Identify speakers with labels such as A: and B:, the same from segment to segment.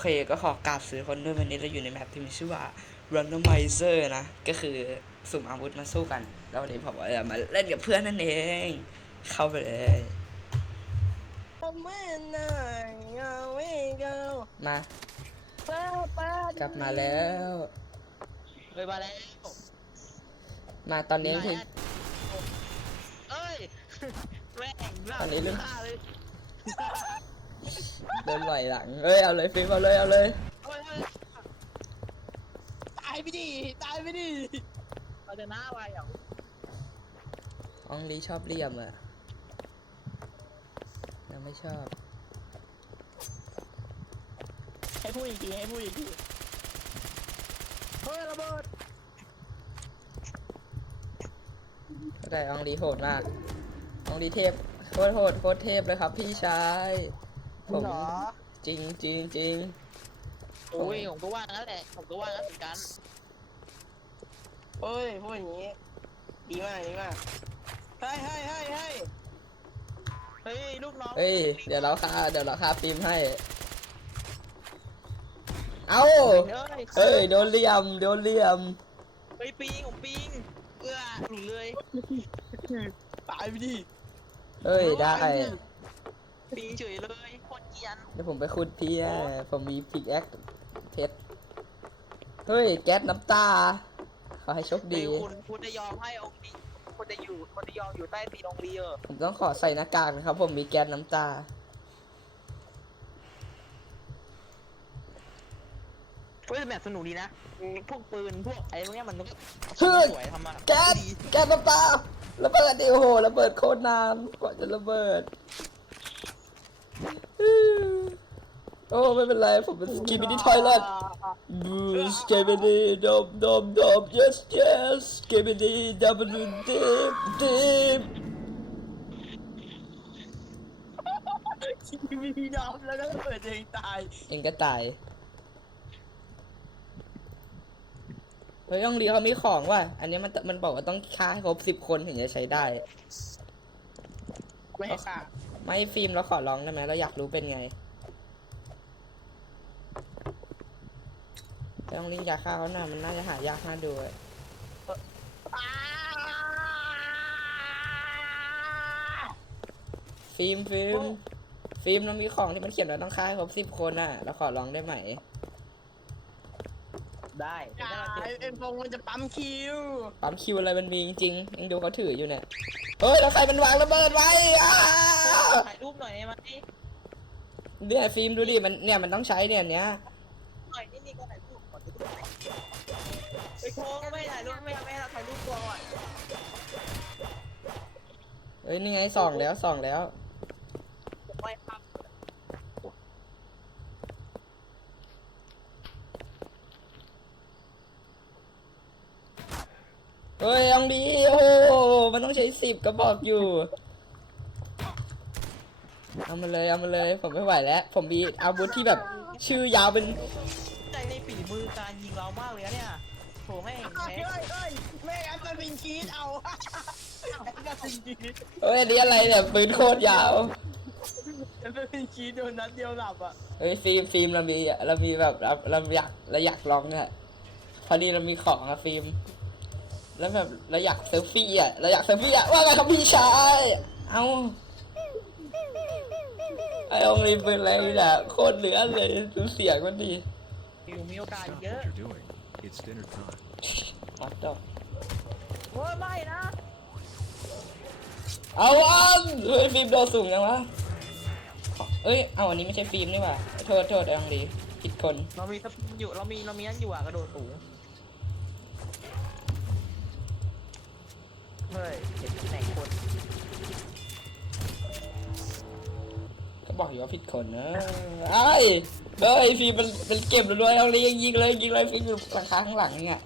A: เคก็ขอกราบซื้อคนด้วยวันนี้เราอยู่ในแมปที่มีชื่อว่า randomizer นะ ก็คือสุ่มอาวุธมาสู้กัน แล้ววันนี้ผมว่าจะมาเล่นกับเพื่อนนั่นเอง เข้าไปเลย
B: ไม่น่าเอาไม่เอา
A: มา
B: ป้าป้าก
A: ลับมาแล้ว
C: เฮ้ยมาแล้ว
A: มาตอนนี้ที่
C: เอ้ยแม่งหลัง
A: ตอนนี้เรื่อง
C: ฆ่า เดิ
A: นไหลหลังเอ้ยเอาเลยฟิล์มเอาเลยเอาเลย
C: เฮ้ยเฮ้ย
B: ตายไปดิตายไปดิ
C: เราจะหน้าไปอะ
A: อองลีชอบเหลี่ยมอะเราไม่ชอบ
B: ให้พูดอีกทีให้พูดอีกที
C: เฮ้ยระเบิด
A: เข้อองลีโหดมากอองลีเทพโคตรโหดโคตรเทพเลยครับพี่ชาย ผม
B: เหรอ
A: จริงจริงจริง
C: โอ้ยผมก็ว่างั้นแหละผมก็ว่างั้นเหมือนกัน
B: เฮ้ยพูดอย่างนี้ ดีมากดีมากเฮ้ยเฮ้ยเฮ้ยเฮ้ย
C: เฮ้ยลูกน้อง
A: เฮ้ยเดี๋ยวเราค่าเดี๋ยวเราค่าฟิล์มให้ เอา
C: เฮ้ย
A: เฮ้ยโดนเหลี่ยมโดนเหลี่ยม
C: เฮ้ยปิงผมปิงเอื้อหลุดเลย
B: ตายไปดิ
A: เฮ้ยได้
C: ปิงเฉยเลยโคตรเกรียน
A: เดี๋ยวผมไปขุดพี่แน่ผมมีพิกแอคเพชรเฮ้ย แก๊สน้ำตา ขอให้โชค
C: เดี๋
A: ดี
C: ยวคุณคุณจะยอมให้องค์นี้คุณจะอยู่คุณจะยอมอยู่ใต้ตีนองค์นี้เออ
A: ผมต้องขอใส่หน้ากากนะครับ ผมมีแก๊สน้ำตา
C: เฮ้ยแบบสนุกดีนะพวกปืนพวกไอ้พวกเนี้ยมันก็
A: เฮ้ย
C: สวยทำมา
A: แก๊ส
C: ดี
A: แก๊สน้ำตา ระเบิดดิโอ้โห ระเบิดโคตรนานกว่าจะระเบิด โอ้ไม่เป็นไรผมเป็นสกิบิดี้ทอยเลทบูสกิบิดี้ดมดมดม yes yes สกิบิดี้ดับเบิลดิบดิบ
B: ชีวิตดำแล้วก็เปิดเองตาย
A: เองก็ตายเฮ้ยต้องรีเขามีของว่ะ อันนี้มันมันบอกว่าต้องฆ่าให้ครบสิบคนถึงจะใช้ได้
B: ไม่ให้ฆ่า
A: ไม่ฟิล์มเราขอร้องได้ไหมเราอยากรู้เป็นไง ต่ต้องรีบอยากฆ่าเขาหน่อยมันน่าจะหายากน่าดูอะฟิล์มฟิล์มฟิล์มเรามีของที่มันเขียนว่าต้องฆ่าให้ครบสิบคนอะเราขอร้องได้ไหม
C: ได้
B: อย่าไอ้เอ็นฟงมันจะปั๊มคิว
A: ปั๊มคิวอะไรมันมีจริงๆยังดูเขาถืออยู่เนี่ยเฮ้ยแล้วใครมันวางระเบิดไว้อ้า
C: ถ่ายรูปหน่อยได้ไหม
A: เนี่ยฟิล์มดูดิมันเนี่ยมันต้องใช้เนี่ยอันเนี้ย
C: หน่อยนี่นี่ก็ถ่ายรูปก่อนเดี๋ยวกู ไปโค้งไม่ถ่ายรูปไม่ไม่ถ่ายรูปก่อน
A: เฮ้ยนี่ไงส่องแล้วส่องแล้ว
C: ไม่พับ
A: เฮ้ยองดีโอ้โหมันต้องใช้สิบก็บอกอยู่ เอามาเลยเอามาเลย ผมไม่ไหวแล้ว ผมมีอาวุธที่แบบ ชื่อยาวเป็น
C: มือการยิงเรามากเลยนะเนี่ยโถแม่ง
B: เฮ้
C: แพ้
B: ยเฮ้ยแม่งแอปเปิลพิงคีดเอาแอปเปิลพิงคีด
A: เฮ้ยอันนี้อะไรเนี่ยปืนโคตรยาว
B: แอปเปิลพิงคีดโดนนัดเดียวหลับอะ
A: เฮ้ยฟิล์มฟิล์มเรามีเรามีแบบเราเราอยากเราอยากลองเนี่ยพอดีเรามีของอะฟิล์มแล้วแบบเราอยากเซลฟี่อะเราอยากเซลฟี่อะว่าไงครับพี่ชายเอาไอ้องรีเป็นอะไรเนี่ยโคตรเหลือเลยดูเสียงมันดี
C: อยู่มีโอกาส
D: Stop
C: เยอะ
D: what you're doing. It's dinner time.
A: ปัดดอก
C: โอ้ยไม่นะ
A: เอาวันเฮ้ยฟิล์มโดนสูงยังวะเอ้ย เอาอันนี้ไม่ใช่ฟิล์มนี่หว่าโทษโทษไอ้องรีผิดคน
C: เรามีสปินอยู่เรามีเรามีนั่นอยู่อะกระโดดสูงเฮ้ยเห็นตำแหน่งคน
A: บอกอยู่ว่าผิดคนนะไอ้ยเฮ้ยฟิล์มมันมันเก็บรวยๆเอาเลยยิงเลยยิงเลยฟิล์มอยู่หลังคาข้างหลังเนี่ย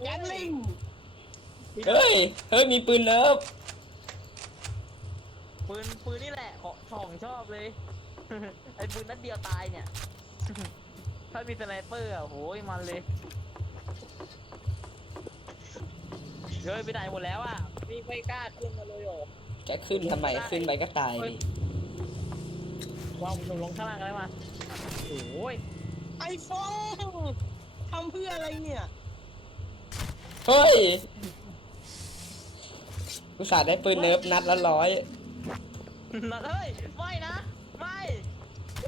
B: แกนลิง
A: เฮ้ย เฮ้ย มีปืนเนิร์ฟ
C: ปืนปืนนี่แหละของของชอบเลย ไอ้ปืนนัดเดียวตายเนี่ย ถ้ามีสไนเปอร์อะโหยมันเลย เฮ้ยไปไหนหมดแล้วอะไม่ไม่กล้าขึ้นมาเลยเหรอ
A: จะขึ้นทำไมขึ้นไปก็ตายดิ
C: วางหนุ่มลงข้างล่างกันได้มาโอ้ย
B: ไอโฟนทำเพื่ออะไรเนี่ย
A: เฮ้ยอุตส่าห์ได้ปืนเนิร์ฟนัดละร้อย
C: นัดเฮ้ยไม่นะไม่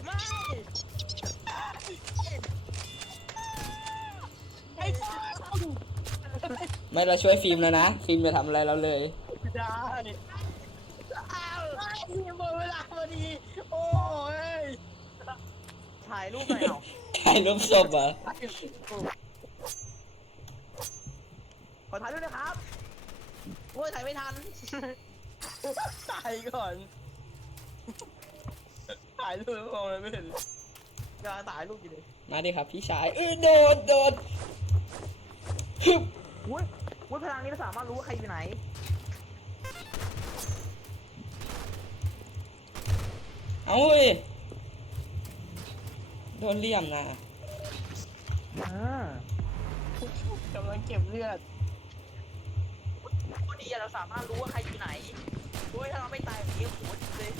C: ไม่
B: ไอโฟน
A: ไม่เราช่วยฟิล์มแล้วนะ ฟิล์มจะทำอะไรเราเลย
B: ได้อ้าวหมดเวลาพอดี โอ้ย
C: ถ่ายรูปหน่อยเอา
A: ถ่ายรูปศพเหรอะ
C: ขอถ่ายรูปนะครับโอ้ยถ่ายไม่ทัน
B: ตายก่อน ถ่ายรูปมองอะไรไม่เห็น
C: กำลังถ่ายรูปอยู่เลย
A: มาดิครับพี่ชายเอ้ยโดดโดดฮึบ
C: อุ้ยอุ้ยพลังนี้เราสามารถรู้ว่าใครอยู่ไหน
A: เอาเว้ยโดนเหลี่ยมนะ
C: อ่ากำ
B: ลังเก็บเลือด
C: พอดีอะเราสามารถรู้ว่าใครอยู่ไหนโอ้ยถ้าเราไม่ตายแบบนี้โอ้โหเลย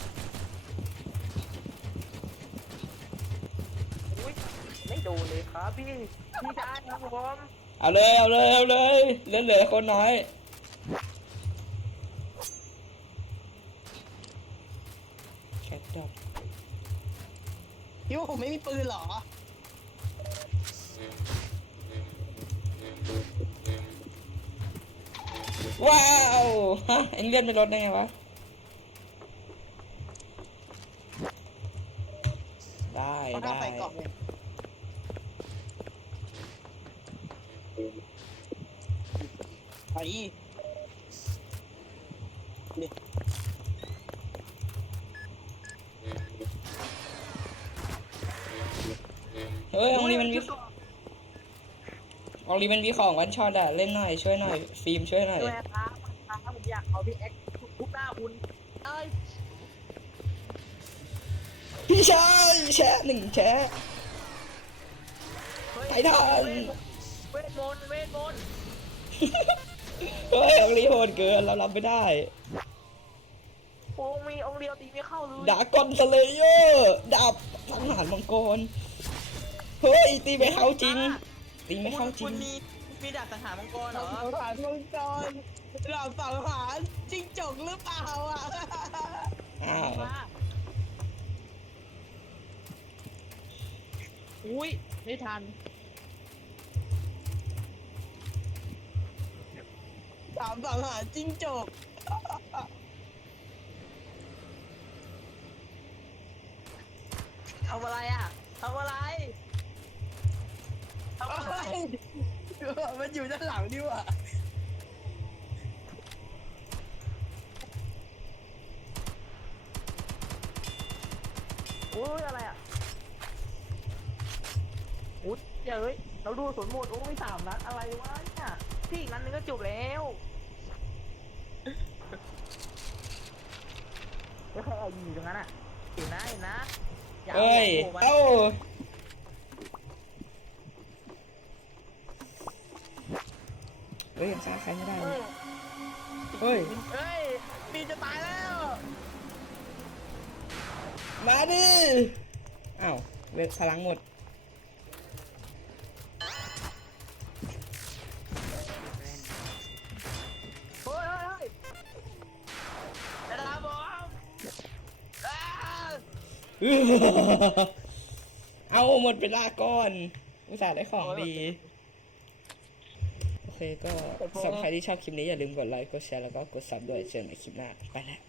C: อุ้ยไม่โดนเลยครับพี่พี่ชายครับผม
A: เอาเลยเอาเลยเอาเลยเหลือเหลือคนน้อยแคทดอก
B: พี่ว่าผมไม่มีปืนเหรอ
A: ว้าวฮะเอ็งเลื่อนไปรถได้ไงวะ ได้
B: เขา
A: ได้
B: ทำใส่กล่องเลยไป
A: เฮ้ยอองลีมันมีอองลีมันมีของวันช็อตอะเล่นหน่อยช่วยหน่อย ฟิล์มช่วยหน่อย
C: ด้วยครับครับผมอยากเอาพี่แอ็ก
A: พี่ชายแชะหนึ่งแชะ
C: เฮ้ย
A: ไททัน
C: เวทมนต์เวทมนต์
A: เฮ้ยอองลีโหดเกินเรารับไม่ได้
C: โอ้มีองค์เดียวตีไม่เข้าเลย
A: ดากอนสเลเยอร์ดาบสังหารมังกรเฮ้ยตีไม่เข้าจริง ตีไม่เข้าจริ
C: คุ
A: ง
C: ณมีมีดาบสังหารมังกรเหรอ
B: สังหารมังกรหลับสังหารจิ้งจกหรือเปล่าอะ
A: อ้าว
C: มา อุ้ยไม่ทัน
B: ถามสังหารจิ้งจก
C: ทำอะไรอะทำอะไรทำอะไร
B: เฮ้ยมันอยู่ด้านหลังดิว่ะ
C: อุ้ยอะไร อะอุ้ยเฮ้ยเราดูสวนหมดโอ้ยสามนัดอะไรวะเนี่ยที่อีกนัดนึงก็จบแล้วไม่ใครเอาอยู่ตรงนั้นอะเห็นนะเห็นนะอาอา
A: เฮ้ย
C: หัวโผล่มา
A: เอ้าเฮ้ยยังฆ่าใครไม่ได้เลย เฮ้ย
C: เฮ้ยปีจะตายแล้ว
A: มาดิอ้าวเวทพลังหมด
C: เอา
A: หมดเวลาก่อน อุตส่าห์ได้ของดี โอเคก็สำหรับใครที่ชอบคลิปนี้อย่าลืมกดไลค์ กดแชร์แล้วก็กดซับด้วยเจอกันในคลิปหน้า ไปแล้ว